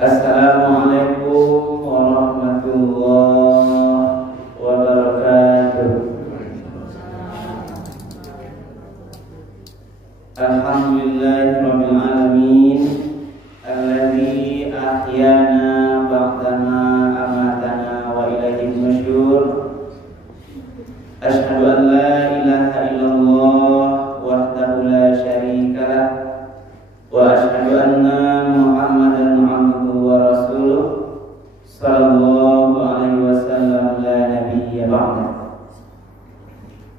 Assalamualaikum warahmatullahi wabarakatuh. Alhamdulillahirabbil alamin alladzi ahyana ba'dama amatana wa ilaihi nusyur. Asyhadu an la ilaha illallah wahdahu la syarika lah wa asyhadu anna Muhammadan abduhu wa rasuluh sallallahu alaihi wasallam la nabiyya ba'dah.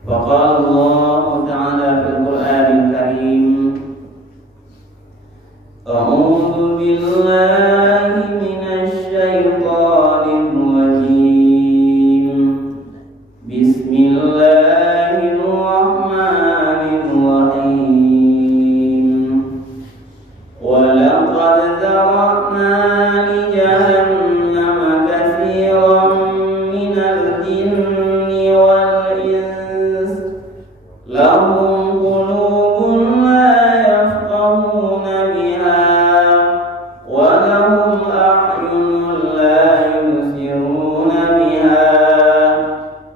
Wa qala Allah ta'ala fil Qur'anil Karim, a'udzu billahi minasy syaithanir rajim. Bismillahirrahmanirrahim. Wa laqad zara'na li jahannama katsiran minal jinni wal ins lahum qulubun la yafqahuna biha wa lahum a'yunun la yubsiruna biha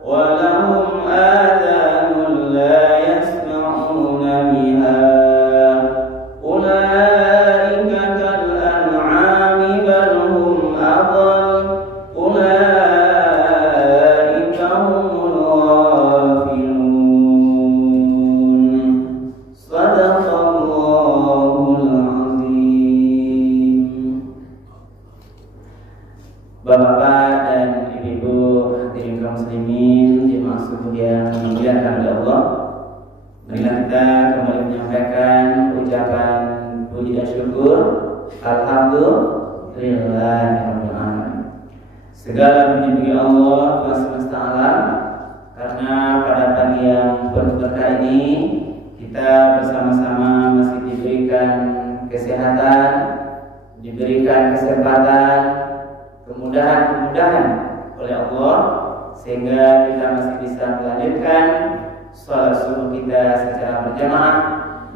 wa lahum adhanun la yasma'una biha ulaika kal an'ami bal hum adall ulaika humul ghafilun. Shadaqallahul azim. Bapak dan ibu-ibu hadirin kaum muslimin jemaah subuh yang dimuliakan oleh Allah, marilah kita kembali menyampaikan ucapan puji dan syukur alhamdulillahirabbil alamin. Segala puji bagi Allah Tuhan semesta alam, karena pada pagi yang penuh berkah ini kita bersama-sama masih diberikan kesehatan, diberikan kesempatan, kemudahan-kemudahan oleh Allah, sehingga kita masih bisa melanjutkan sholat subuh kita secara berjamaah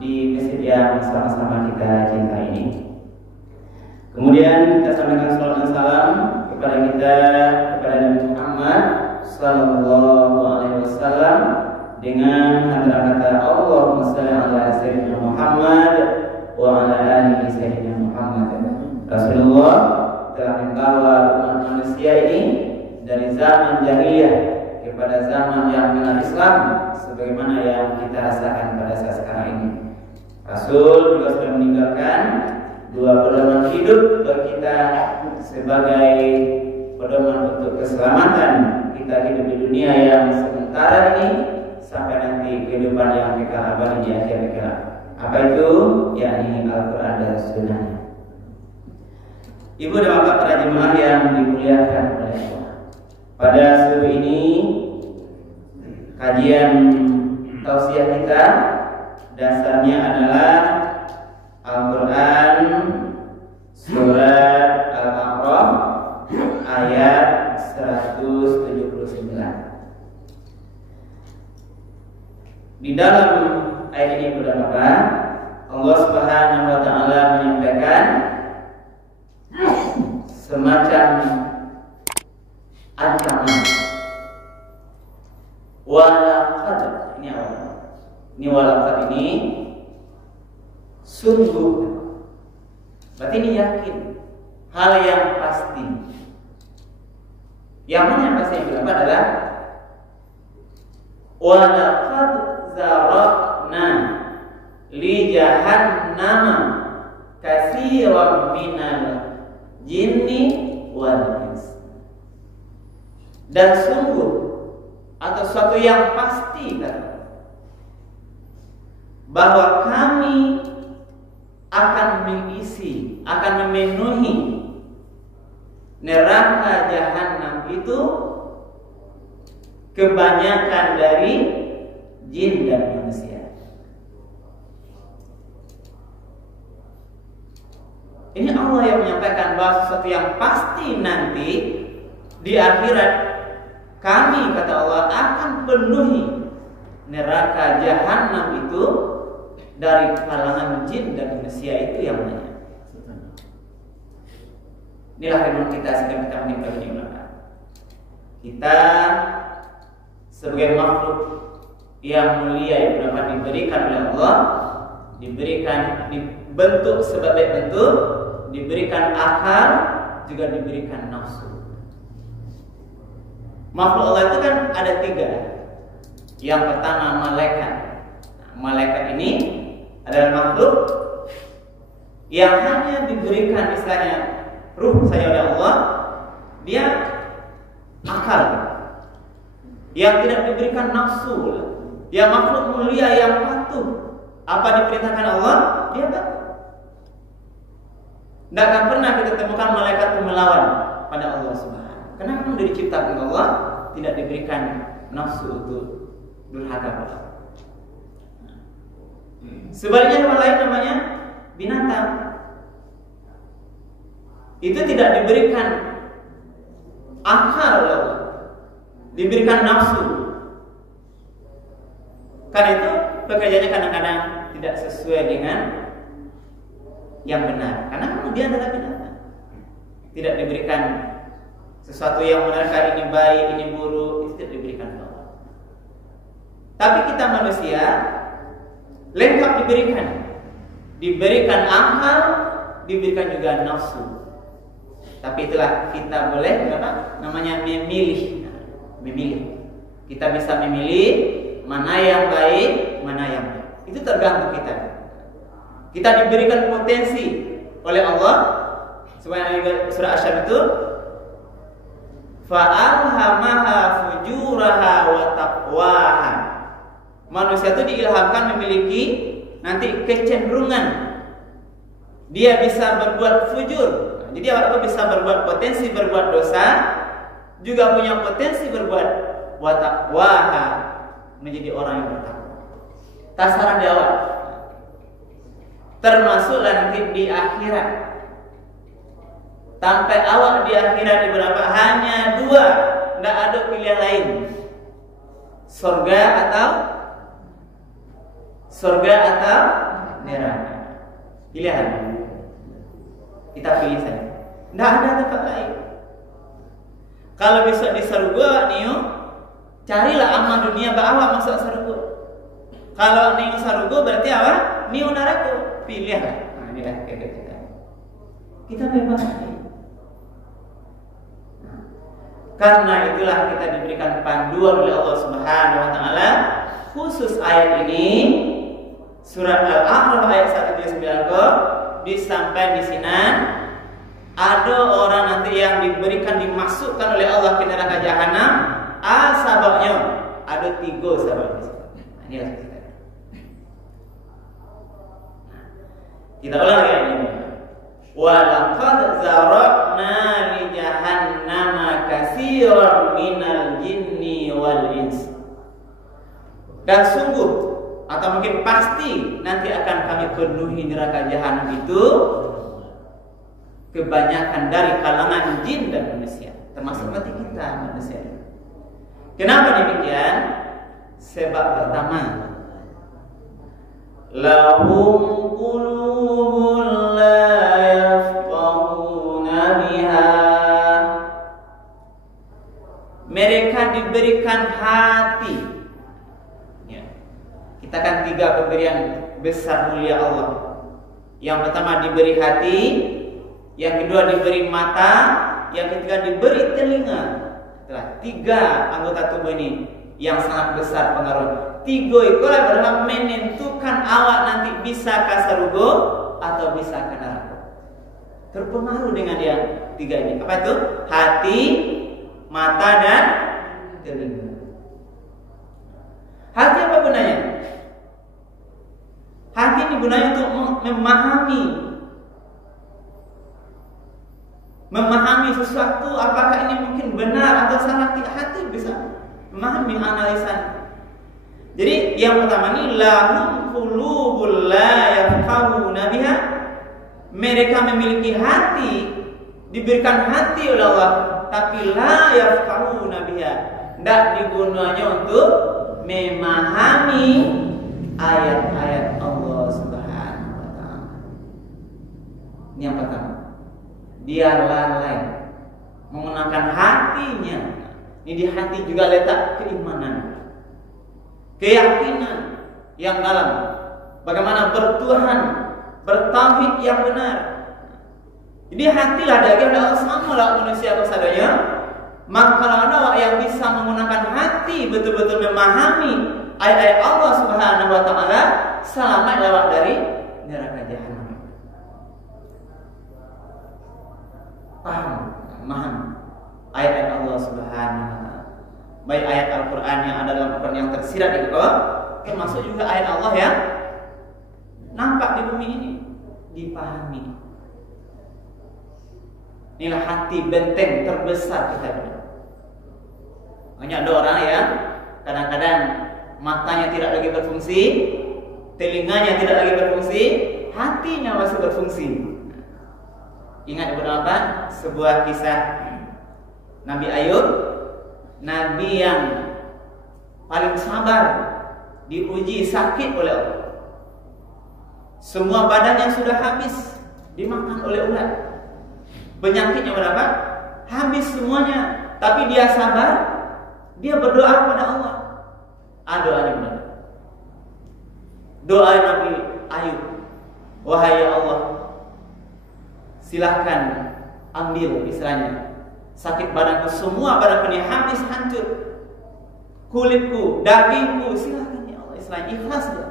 di masjid yang sama-sama kita cintai ini. Kemudian kita sampaikan salam dan salam kepada Nabi Muhammad sallallahu alaihi wasallam dengan antara kata Allahumma shalli ala sayyidina Muhammad wa ala alihi sayyidina Muhammad. Rasulullah telah membawa umat manusia ini dari zaman jahiliyah kepada zaman yang mengenal Islam sebagaimana yang kita rasakan pada saat sekarang ini. Rasul juga sudah meninggalkan dua pedoman hidup bagi kita sebagai pedoman untuk keselamatan kita hidup di dunia yang sementara ini sampai nanti kehidupan yang kekal abadi di akhir kelak. Apa itu? Yakni Al-Quran dan Sunnah. Ibu dan bapak para jemaah yang dimuliakan oleh Allah, pada subuh ini kajian tausiah kita dasarnya adalah Al-Quran surat Al-A'raf ayat 179. Di dalam ayat ini berapa? Allah Subhanahu wa taala menyampaikan semacam ancaman. Walaqad, ini awal. Ini walaqad ini sungguh. Berarti ini yakin, hal yang pasti. Yang mana yang pasti yang bilang adalah walaqad zara'na li jahannama katsiran minal jinni wal ins. Dan sungguh atau suatu yang pasti bahwa kami akan mengisi, akan memenuhi neraka jahanam itu kebanyakan dari jin dan manusia. Ini Allah yang menyampaikan bahwa sesuatu yang pasti nanti di akhirat kami, kata Allah, akan penuhi neraka jahanam itu dari kalangan jin dan manusia. Itu yang banyak. Inilah renungan kita sedang kita mengikuti ulama. Kita sebagai makhluk yang mulia yang dapat diberikan oleh Allah, dibentuk sebagai bentuk, diberikan akal, juga diberikan nafsu. Makhluk Allah itu kan ada 3. Yang pertama malaikat. Malaikat ini adalah makhluk yang hanya diberikan istilahnya ruh saja oleh Allah, dia akal, yang tidak diberikan nafsu. Yang makhluk mulia yang patuh, apa diperintahkan Allah dia patuh. Tidak akan pernah kita temukan malaikat itu melawan pada Allah Subhanahu. Kenapa sudah diciptakan Allah tidak diberikan nafsu untuk durhaka pada Allah. Sebaliknya yang lain namanya binatang, itu tidak diberikan akal oleh Allah, diberikan nafsu. Karena itu pekerjaannya kadang-kadang tidak sesuai dengan yang benar, karena dia adalah binatang. Tidak diberikan sesuatu yang benar, ini baik, ini buruk, itu tidak diberikan oleh Allah. Tapi kita manusia lengkap diberikan akal, diberikan juga nafsu. Tapi itulah kita boleh namanya memilih. Kita bisa memilih mana yang baik, mana yang baik. Itu tergantung kita. Kita diberikan potensi oleh Allah. Sebenarnya surah Asy-Syams itu fa'alhamaha fujuraha wa taqwaha. Manusia itu diilhamkan memiliki nanti kecenderungan. Dia bisa berbuat fujur. Jadi apa bisa berbuat potensi berbuat dosa, juga punya potensi berbuat wa taqwaha, menjadi orang yang bertakwa. Tasaran di awal. Termasuklah nanti di akhirat. Sampai awal di akhirat di berapa? Hanya 2, tidak ada pilihan lain. Surga atau neraka. Pilihan. Kita pilih saja. Tidak ada tempat lain. Kalau besok di surga niu, carilah amal dunia bawa masuk surga. Kalau niu surga berarti apa? Niu neraka. Pilih. Nah, inilah kita. Kita bebas. Karena itulah kita diberikan panduan oleh Allah Subhanahu wa taala. Khusus ayat ini surat Al-A'raf ayat 179 disampaikan di sini ada orang nanti yang dimasukkan oleh Allah ke neraka jahanam. Sababnya ada 3 sebab. Nah, inilah kita. Kita ulang ya ini. Wa laqad zara'na li jahannama katsiran minal jinni wal ins. Dan sungguh atau mungkin pasti nanti akan kami penuhi neraka jahanam itu kebanyakan dari kalangan jin dan manusia, termasuk mati kita manusia. Kenapa demikian? Sebab pertama, lahum qulubun la yafqahuna biha. Mereka diberikan hati. Ya. Kita kan 3 pemberian besar mulia Allah. Yang pertama diberi hati, yang kedua diberi mata, yang ketiga diberi telinga. Itulah 3 anggota tubuh ini yang sangat besar pengaruhnya. 3 itu adalah menentukan awak nanti bisa ke surga atau bisa ke neraka. Terpengaruh dengan yang 3 ini. Apa itu? Hati, mata dan telinga. Hati apa gunanya? Hati ini gunanya untuk memahami sesuatu, apakah ini mungkin benar atau salah. Hati bisa memahami, analisa. Jadi yang pertama ini lahum qulubul la yafqahuna biha. Mereka memiliki hati, diberikan hati oleh Allah, tapi la yafqahuna biha, tidak digunakannya untuk memahami ayat-ayat Allah Subhanahu wa taala. Ini yang pertama. dia lalai menggunakan hatinya. Ini di hati juga letak keimanan, keyakinan yang dalam bagaimana bertuhan, bertauhid yang benar. Jadi hatilah daging Allah sama lah manusia kesadanya. Maka kalau ada yang bisa menggunakan hati betul-betul memahami ayat-ayat Allah Subhanahu wa taala, selamat lewat dari neraka jahanam. Paham, memahami ayat-ayat Allah Subhanahu wa taala. Baik ayat Al-Qur'an yang ada dalam Al-Qur'an yang tersirat di Al-Qur'an, termasuk juga ayat Allah yang nampak di bumi ini, dipahami. Inilah hati benteng terbesar kita. Hanya ada orang yang kadang-kadang matanya tidak lagi berfungsi, telinganya tidak lagi berfungsi, hatinya masih berfungsi. Ingat beberapa sebuah kisah Nabi Ayub, Nabi yang paling sabar, diuji sakit oleh Allah. Semua badannya sudah habis dimakan oleh ulat. Penyakitnya berapa? Habis semuanya. Tapi dia sabar. Dia berdoa kepada Allah. Doanya benar. Doa Nabi Ayub, wahai Allah, silahkan ambil istilahnya sakit badanku, semua badanku ini habis hancur, kulitku, dagingku, silahkan ya Allah, istilahnya ikhlas dia.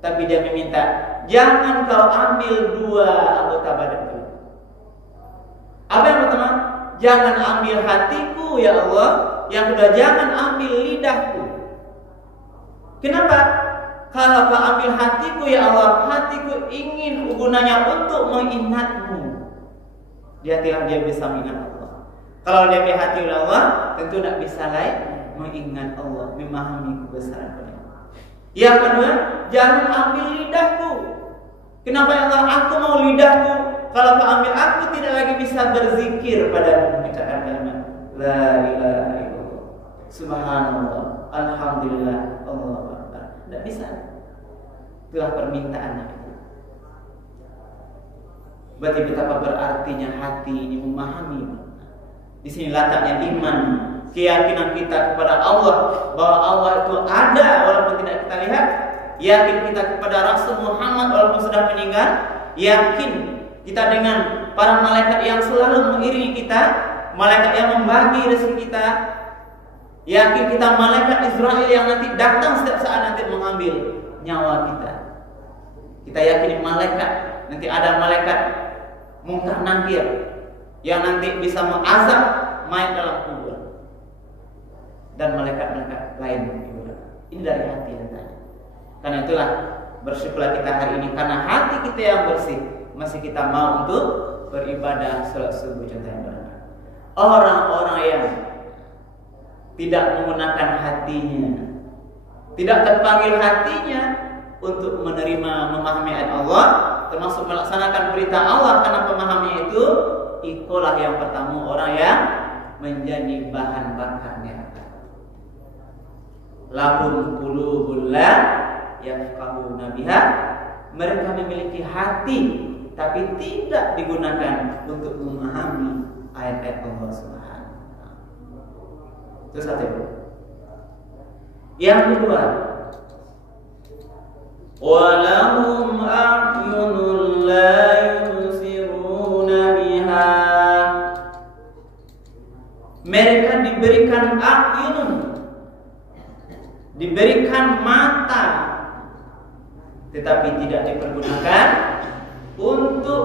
Tapi dia meminta, jangan kau ambil 2 anggota badanku. Apa yang pertama? Jangan ambil hatiku ya Allah. Yang kedua, jangan ambil lidahku. Kenapa? Kalau kau ambil hatiku ya Allah, hatiku ingin gunanya untuk mengingatmu. Di hatilah dia bisa mengingat Allah. Kalau dia ambil hati oleh Allah, tentu tidak bisa lagi mengingat Allah, memahami kebesaran Allah. Yang kedua, jangan ambil lidahku. Kenapa ya Allah? Aku mau lidahku. Kalau kau ambil aku, tidak lagi bisa berzikir pada mengucapkan kalimat La ilaha illallah, Subhanallah, Alhamdulillah, Allahu Akbar. Tidak bisa. Itulah permintaan Nabi. Berarti betapa berartinya hati ini memahami. Di sini letaknya iman, keyakinan kita kepada Allah, bahwa Allah itu ada walaupun tidak kita lihat. Yakin kita kepada Rasul Muhammad walaupun sudah meninggal. Yakin kita dengan para malaikat yang selalu mengiringi kita, malaikat yang membagi rezeki kita. Yakin kita malaikat Israel yang nanti datang setiap saat nanti mengambil nyawa kita. Kita yakin malaikat, nanti ada malaikat Munkar Nakir yang nanti bisa mengazab mayat dalam kubur, dan malaikat-malaikat lain. Ini dari hati katanya. Karena itulah bersyukurlah kita hari ini, karena hati kita yang bersih, masih kita mau untuk beribadah salat subuh contohnya. Orang-orang yang tidak menggunakan hatinya, tidak terpanggil hatinya untuk menerima memahami ayat Allah, termasuk melaksanakan perintah Allah karena pemahamannya itu, itulah yang pertama orang yang menjadi bahan bakar neraka. Lahum qulubul la yafqahuna biha, mereka memiliki hati tapi tidak digunakan untuk memahami ayat-ayat Allah Subhanahu wa taala. Itu satu. Yang kedua, walahum a'yunun la yubsiruna biha, mereka diberikan a'yunun, diberikan mata, tetapi tidak dipergunakan untuk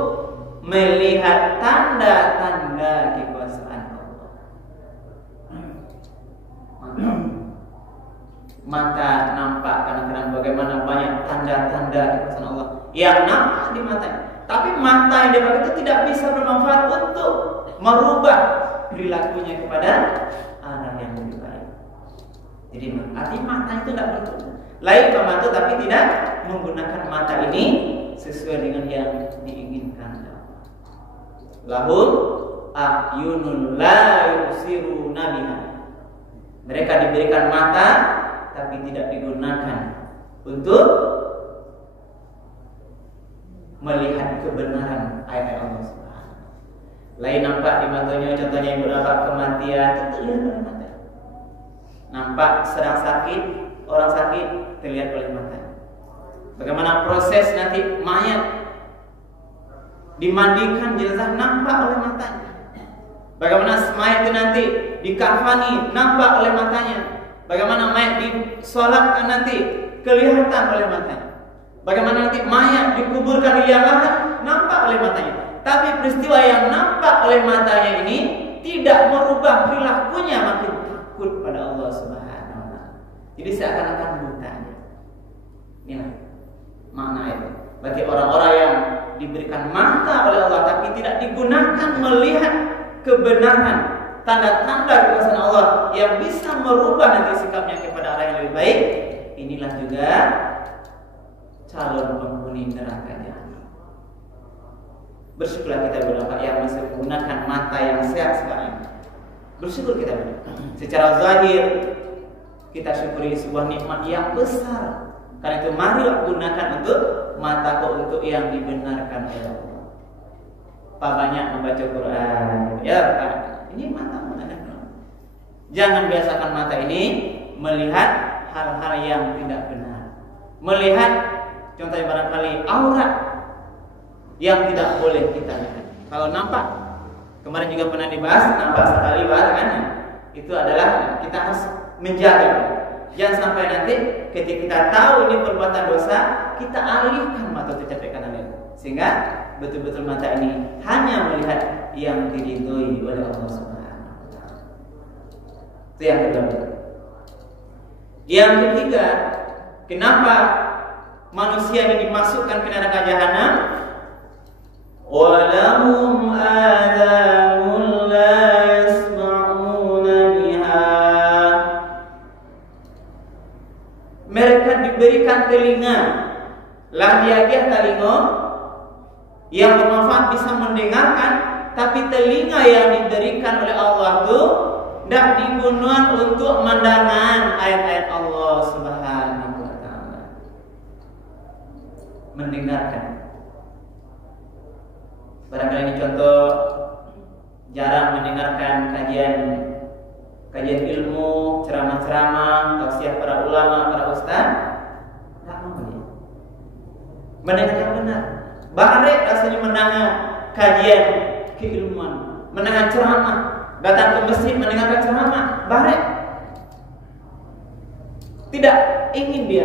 melihat tanda-tanda kekuasaan Allah. Mata nampak kadang-kadang bagaimana banyak tanda-tanda kekuasaan Allah yang nampak di mata, tapi mata yang dipakai itu tidak bisa bermanfaat untuk merubah perilakunya kepada arah yang lebih baik. Jadi arti mata itu tidak berguna. Lain membantu tapi tidak menggunakan mata ini sesuai dengan yang diinginkan. Lahum a'yunun la yubsiruna biha, mereka diberikan mata tapi tidak digunakan untuk melihat kebenaran ayat Allah Subhanahu. Lain nampak di matanya, contohnya ibu nampak kematian, terlihat oleh mata. Nampak sedang sakit, orang sakit terlihat oleh mata. Bagaimana proses nanti mayat dimandikan, jenazah nampak oleh matanya. Bagaimana mayat itu nanti dikafani nampak oleh matanya. Bagaimana mayat disolatkan nanti kelihatan oleh matanya. Bagaimana nanti mayat dikuburkan di liang lahat nampak oleh matanya. Tapi peristiwa yang nampak oleh matanya ini tidak merubah perilakunya makin takut pada Allah Subhanahu wa taala. Jadi seakan-akan butanya. Inilah makna itu. Bagi orang-orang yang diberikan mata oleh Allah tapi tidak digunakan melihat kebenaran, tanda-tanda kekuasaan Allah yang bisa merubah nanti sikapnya kepada arah yang lebih baik, inilah juga calon penghuni neraka jahanam. Bersyukurlah kita berdoa yang masih menggunakan mata yang sehat sekarang. Bersyukur kita berdoa. Secara zahir kita syukuri sebuah nikmat yang besar. Karena itu marilah gunakan untuk mataku untuk yang dibenarkan oleh Allah. Pak banyak membaca Quran, ya Pak. Ini mata mana? Jangan biasakan mata ini melihat hal-hal yang tidak benar. Melihat contohnya barangkali aurat yang tidak boleh kita lihat. Kalau nampak, kemarin juga pernah dibahas, nampak sekali bahkan itu adalah kita harus menjaga. Jangan sampai nanti ketika kita tahu ini perbuatan dosa, kita alihkan mata tercapai kanan itu. Sehingga betul-betul mata ini hanya melihat yang diridhoi oleh Allah Subhanahu wa taala. Itu yang kedua. Yang ketiga, kenapa manusia ini dimasukkan ke neraka jahanam? Walahum adhanun la yasma'una biha. Mereka diberikan telinga, lah dia telinga yang bermanfaat bisa mendengarkan, tapi telinga yang diberikan oleh Allah itu tidak digunakan untuk mendengar ayat-ayat Allah Subhanahu wa taala. Mendengarkan. Barangkali ini contoh jarang mendengarkan kajian ilmu, ceramah-ceramah, tausiah para ulama, para ustaz. Tidak mau ya. Mendengar yang benar. Barek rasanya mendengar kajian keilmuan, mendengar ceramah, datang ke masjid mendengarkan ceramah, barek. Tidak ingin dia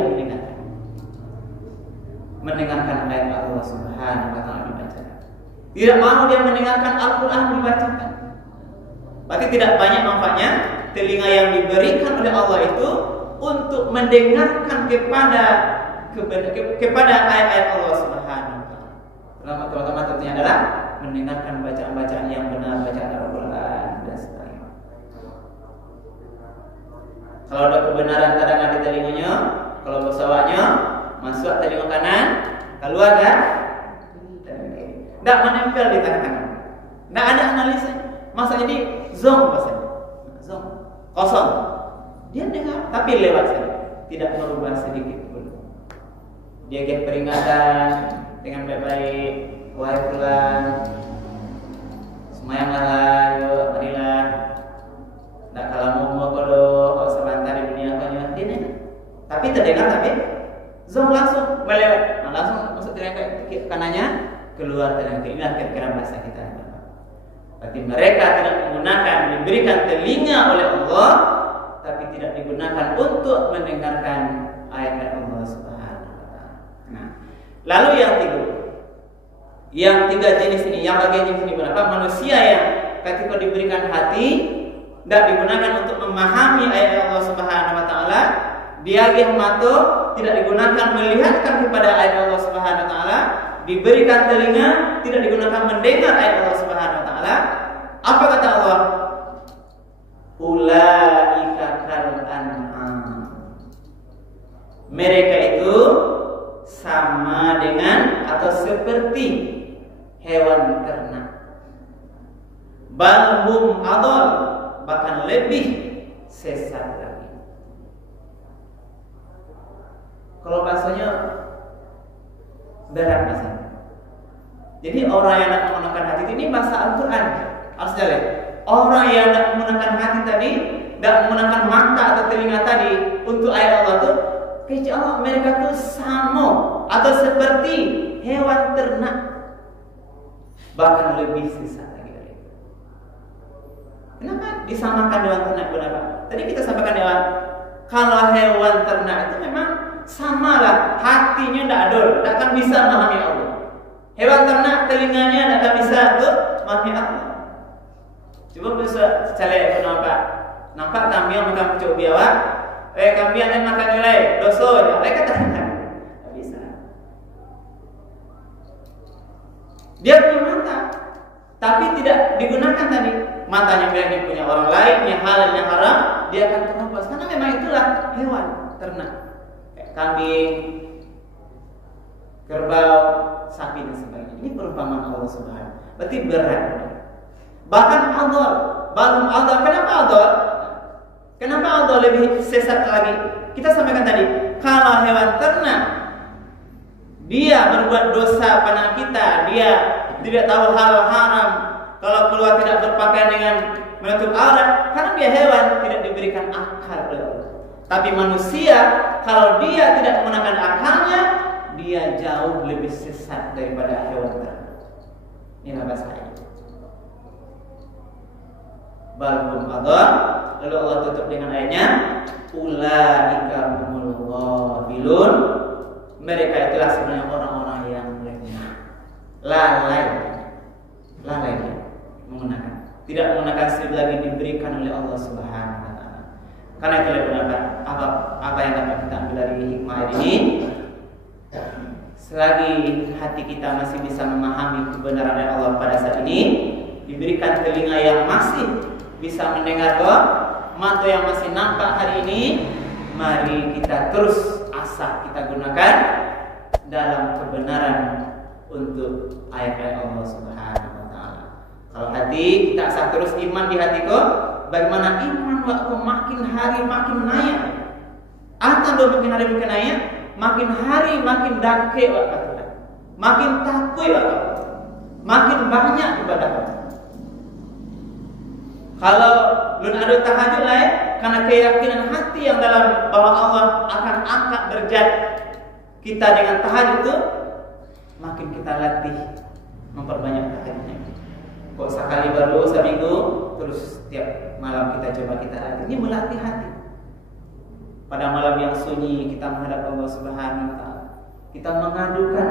mendengarkan ayat Allah Subhanahu wa taala dibacakan. Tidak mau dia mendengarkan Al-Qur'an dibacakan. Berarti tidak banyak manfaatnya telinga yang diberikan oleh Allah itu untuk mendengarkan kepada ayat-ayat Allah Subhanahu wa taala. Pertama tentunya adalah mendengarkan bacaan-bacaan yang benar, bacaan Al-Quran dan sebagainya. Kalau ada kebenaran kadang ada di telinganya, kalau pesawatnya masuk telinga kanan, keluar kan? Tidak menempel di tangan. Tidak ada analisa. Masa jadi zong bahasanya, zong kosong. Dia dengar, tapi lewat saja, tidak merubah sedikit pun. Dia give peringatan dengan baik-baik, wahai fulan, semayanglah, yuk, marilah. Tak kalah mau kalau sebentar di dunia kanya ini. Tapi terdengar tapi zong langsung melewat, langsung masuk telinga ke kanannya, keluar telinga kiri. Inilah kira-kira bahasa kita. Berarti mereka tidak menggunakan, diberikan telinga oleh Allah, tapi tidak digunakan untuk mendengarkan ayat-ayat Allah Subhanahu wa taala. Nah, lalu yang tiga jenis ini, yang bagian jenis ini berapa? Manusia yang ketika diberikan hati tidak digunakan untuk memahami ayat Allah Subhanahu wa taala, dia mata tidak digunakan melihatkan kepada ayat Allah Subhanahu wa taala, diberikan telinga tidak digunakan mendengar ayat Allah Subhanahu wa taala. Apa kata Allah? Ulaika kal an'am. Mereka itu sama dengan atau seperti hewan ternak. Bal hum adall, bahkan lebih sesat lagi. Kalau bahasanya berat bahasanya. Jadi orang yang tidak menggunakan hati ini bahasa Al-Quran. Harus lihat. Orang yang tidak menggunakan hati tadi, tidak menggunakan mata atau telinga tadi untuk ayat Allah itu, kecuali mereka itu sama atau seperti hewan ternak, bahkan lebih sesat lagi dari itu. Kenapa disamakan hewan ternak? Kenapa? Tadi kita sampaikan hewan. Kalau hewan ternak itu memang samalah, hatinya tidak adol, tidak akan bisa memahami Allah. Hewan ternak telinganya tidak akan bisa untuk memahami Allah. Coba bisa cari nampak kami yang makan pucuk biawak, kami yang makan nilai dosa, mereka tak bisa. Dia punya mata, tapi tidak digunakan tadi. Matanya biar punya orang lain, yang halal yang haram, dia akan terhempas. Karena memang itulah hewan ternak, kayak kambing, kerbau, sapi dan sebagainya. Ini perumpamaan Allah Subhanahu. Berarti berat. Bahkan Allah. Kenapa Allah? Kenapa Allah lebih sesat lagi? Kita sampaikan tadi, kalau hewan ternak dia berbuat dosa pada kita, dia tidak tahu hal haram, kalau keluar tidak berpakaian dengan menutup aurat, karena dia hewan tidak diberikan akal oleh Allah. Tapi manusia, kalau dia tidak menggunakan akalnya, dia jauh lebih sesat daripada hewan ternak. Ini bahasa ayat. Balhum adhan. Lalu Allah tutup dengan ayatnya, ulaika humul ghafilun. Mereka itulah sebenarnya orang-orang yang lengah, lalai menggunakan, tidak menggunakan lagi diberikan oleh Allah Subhanahu wa taala. Karena itu apa yang dapat kita ambil dari hikmah ini, selagi hati kita masih bisa memahami kebenaran dari Allah pada saat ini, diberikan telinga yang masih bisa mendengar doa, mata yang masih nampak hari ini, mari kita terus asah kita gunakan dalam kebenaran untuk ayat-ayat Allah Subhanahu wa taala. Kalau hati kita asah terus iman di hatiku, bagaimana iman waktu makin hari makin naik. Atau makin hari makin naik, makin hari makin dake waktu, makin takut waktu, makin banyak ibadah. Kalau lun ada tahajud lah, karena keyakinan hati yang dalam bahwa Allah akan angkat derajat kita dengan tahajud itu, makin kita latih memperbanyak tahajudnya. Kok sekali baru seminggu, terus setiap malam kita coba kita latih. Ini melatih hati. Pada malam yang sunyi kita menghadap Allah Subhanahu wa taala. Kita mengadukan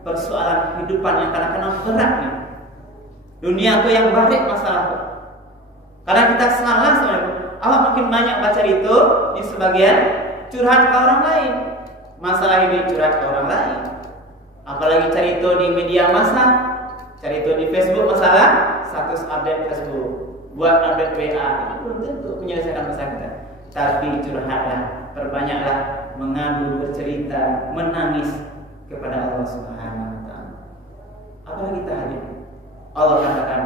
persoalan kehidupan yang kadang-kadang berat nih. Dunia itu yang barik masalah. Karena kita salah sebenarnya. Allah makin banyak baca itu, di sebagian curhat ke orang lain. Masalah ini curhat ke orang lain. Apalagi cari itu di media massa, cari itu di Facebook masalah, status update Facebook, buat update WA. Itu belum tentu menyelesaikan masalah kita. Tapi curhatlah, perbanyaklah mengadu, bercerita, menangis kepada Allah Subhanahu wa taala. Apalagi tahajud. Allah katakan,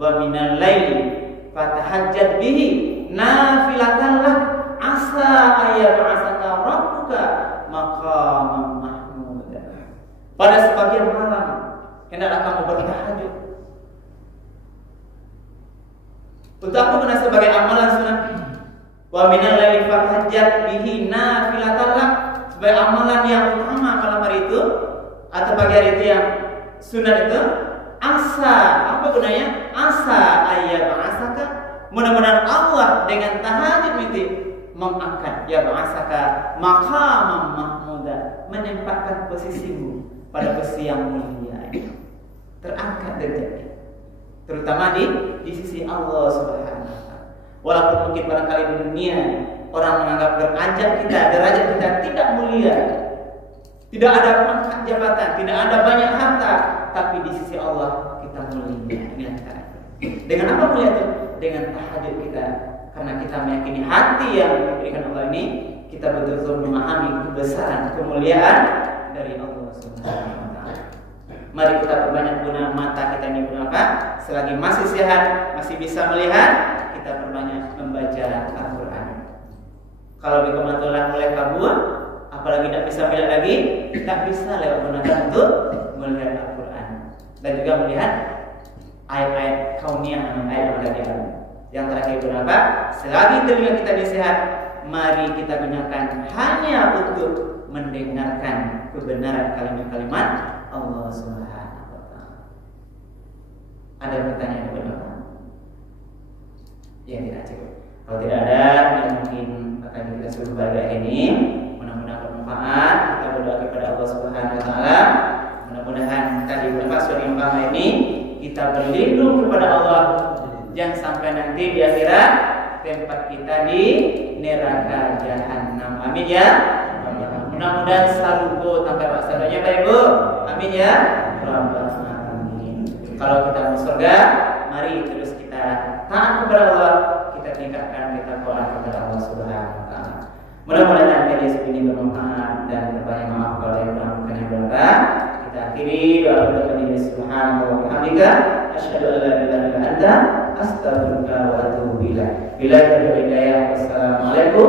"Wa minal laili fatahajjad bihi nafilatan lak asa ayyab'asaka rabbuka maqaman mahmuda." Pada sebagian malam hendaklah kamu bertahajud. Untuk aku benar sebagai amalan sunnah. Wa minal laili fatahajjad bihi nafilatan lak, sebagai amalan yang utama malam hari itu atau pagi hari itu yang sunnah itu. Asa, apa gunanya? Asa ayyab'asaka, mudah-mudahan Allah dengan tahajud itu mengangkat ya ba'asaka maqaman mahmuda, menempatkan posisimu pada posisi yang mulia, terangkat derajatnya, terutama di sisi Allah Subhanahu wa taala. Walaupun mungkin barangkali di dunia orang menganggap derajat kita tidak mulia, tidak ada pangkat jabatan, tidak ada banyak harta, tapi di sisi Allah kita mulia. Dengan apa mulia itu? Dengan tahajud kita. Karena kita meyakini hati yang diberikan Allah ini, kita betul-betul memahami kebesaran, kemuliaan dari Allah Subhanahu wa taala. Mari kita perbanyak guna mata kita ini gunakan. Selagi masih sehat, masih bisa melihat, kita perbanyak membaca Al-Quran. Kalau bikomatullah mulai kabur, apalagi tidak bisa melihat lagi, tidak bisa lewat gunakan untuk melihat Al-Quran. dan juga melihat ayat-ayat kauniyah dan ayat yang ada di alam. Yang terakhir berapa? Selagi telinga kita disehat, mari kita gunakan hanya untuk mendengarkan kebenaran kalimat-kalimat Allah Subhanahu wa taala. Ada pertanyaan berapa? Ya, tidak cukup. Kalau tidak ada, yang mungkin akan kita suruh pada ini. Mudah-mudahan bermanfaat. Kita berdoa kepada Allah Subhanahu wa taala. Mudah-mudahan tadi bermaksud yang pertama ini kita berlindung kepada Allah, jangan sampai nanti di akhirat tempat kita di neraka jahanam. Amin ya. Mudah-mudahan selalu tanpa waksadonya Pak Ibu. Amin ya. Amin. Kalau kita mau surga, mari terus kita taat kepada Allah, kita tingkatkan ketakwaan kepada Allah Subhanahu wa taala. Mudah-mudahan kajian ini bermanfaat dan berbanyak maaf kalau yang melakukan yang benar. Kita akhiri doa kepada Allah Subhanahu wa taala. Asyhadu an la ilaha illa anta astaghfiruka wa atubu ilaik. Bila hidayah. Wassalamualaikum